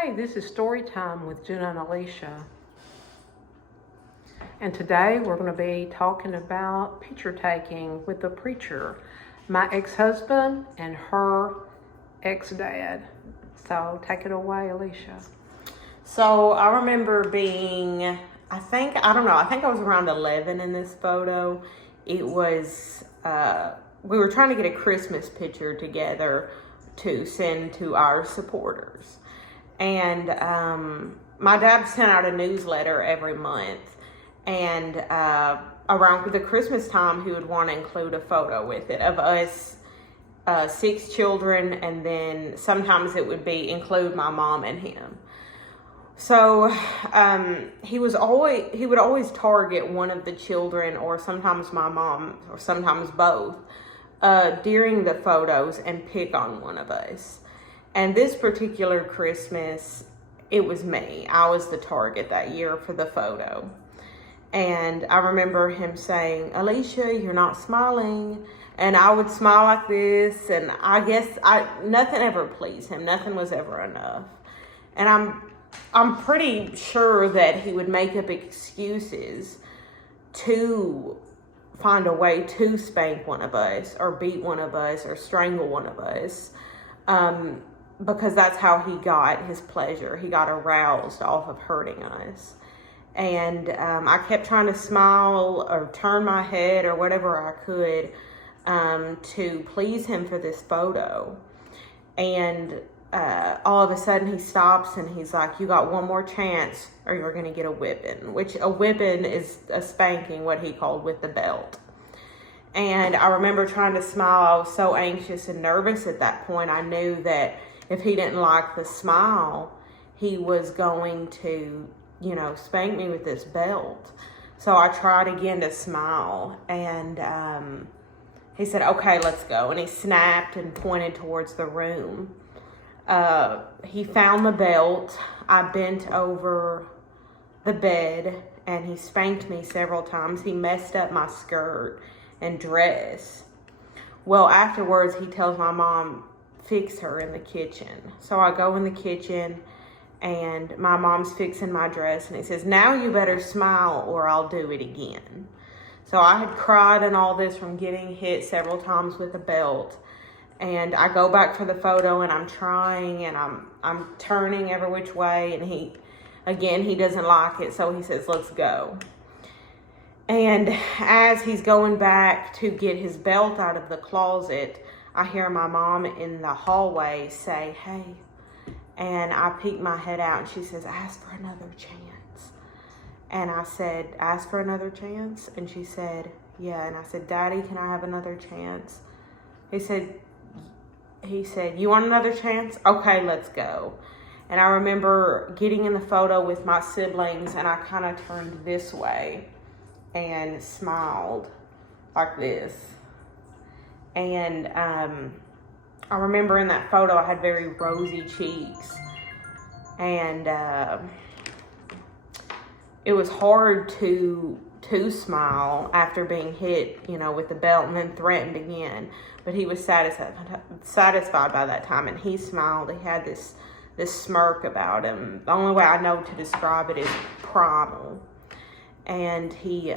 Hey, this is Story Time with Jenna and Alicia. And today we're going to be talking about picture taking with the preacher, my ex-husband and her ex-dad. So take it away, Alicia. So I remember being, I think I was around 11 in this photo. It was, we were trying to get a Christmas picture together to send to our supporters. And my dad sent out a newsletter every month. And around the Christmas time, he would want to include a photo with it of us, 6 children, and then sometimes it would be include my mom and him. So he would always target one of the children, or sometimes my mom, or sometimes both, during the photos and pick on one of us. And this particular Christmas, it was me. I was the target that year for the photo. And I remember him saying, "Alicia, you're not smiling." And I would smile like this. And I guess nothing ever pleased him. Nothing was ever enough. And I'm pretty sure that he would make up excuses to find a way to spank one of us or beat one of us or strangle one of us. Because that's how he got his pleasure. He got aroused off of hurting us. And I kept trying to smile or turn my head or whatever I could to please him for this photo. And all of a sudden he stops and he's like, "You got one more chance or you're going to get a whipping," which a whipping is a spanking, what he called, with the belt. And I remember trying to smile. I was so anxious and nervous at that point. I knew that if he didn't like the smile, he was going to, spank me with this belt. So I tried again to smile, and he said, "Okay, let's go." And he snapped and pointed towards the room. He found the belt. I bent over the bed, and he spanked me several times. He messed up my skirt and dress. Well, afterwards, he tells my mom, "Fix her in the kitchen." So I go in the kitchen, and my mom's fixing my dress, and he says, "Now you better smile or I'll do it again." So I had cried and all this from getting hit several times with a belt. And I go back for the photo, and I'm trying, and I'm turning every which way, and he doesn't like it, so he says, "Let's go." And as he's going back to get his belt out of the closet, I hear my mom in the hallway say, "Hey." And I peek my head out, and she says, "Ask for another chance." And I said, "Ask for another chance?" And she said, "Yeah." And I said, "Daddy, can I have another chance?" He said, "You want another chance? Okay, let's go." And I remember getting in the photo with my siblings, and I kind of turned this way and smiled like this. And I remember in that photo I had very rosy cheeks, and it was hard to smile after being hit, with the belt and then threatened again. But he was satisfied by that time, and he smiled. He had this smirk about him. The only way I know to describe it is primal. And he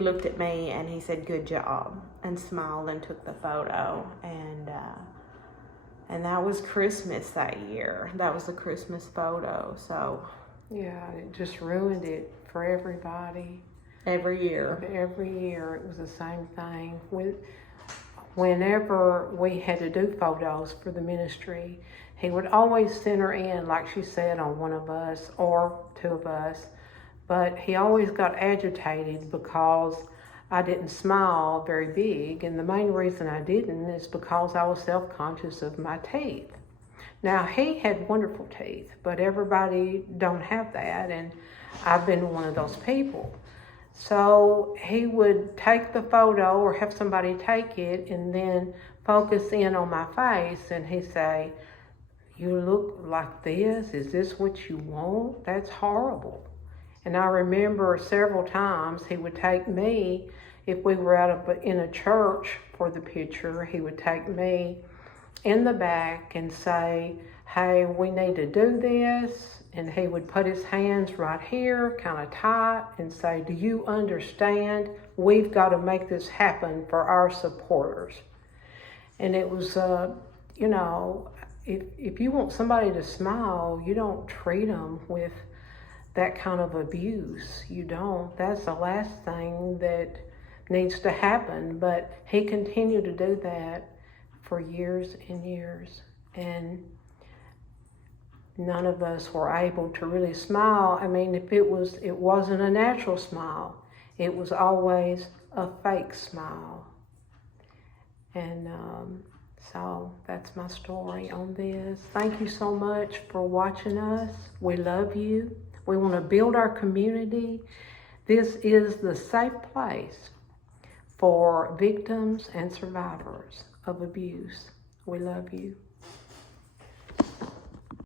looked at me and he said, "Good job," and smiled and took the photo. And that was Christmas that year. That was the Christmas photo. So Yeah, it just ruined it for everybody. Every year it was the same thing. Whenever we had to do photos for the ministry, he would always center in, like she said, on one of us or two of us. But he always got agitated because I didn't smile very big. And the main reason I didn't is because I was self-conscious of my teeth. Now, he had wonderful teeth, but everybody don't have that. And I've been one of those people. So he would take the photo or have somebody take it and then focus in on my face. And he'd say, "You look like this. Is this what you want? That's horrible." And I remember several times he would take me, if we were in a church for the picture, he would take me in the back and say, hey, we need to do this. And he would put his hands right here, kind of tight, and say, do you understand? We've got to make this happen for our supporters. And it was, you know, if you want somebody to smile, you don't treat them with that kind of abuse. You don't. That's the last thing that needs to happen. But he continued to do that for years and years. And none of us were able to really smile. I mean, if it wasn't a natural smile. It was always a fake smile. And so that's my story on this. Thank you so much for watching us. We love you. We want to build our community. This is the safe place for victims and survivors of abuse. We love you.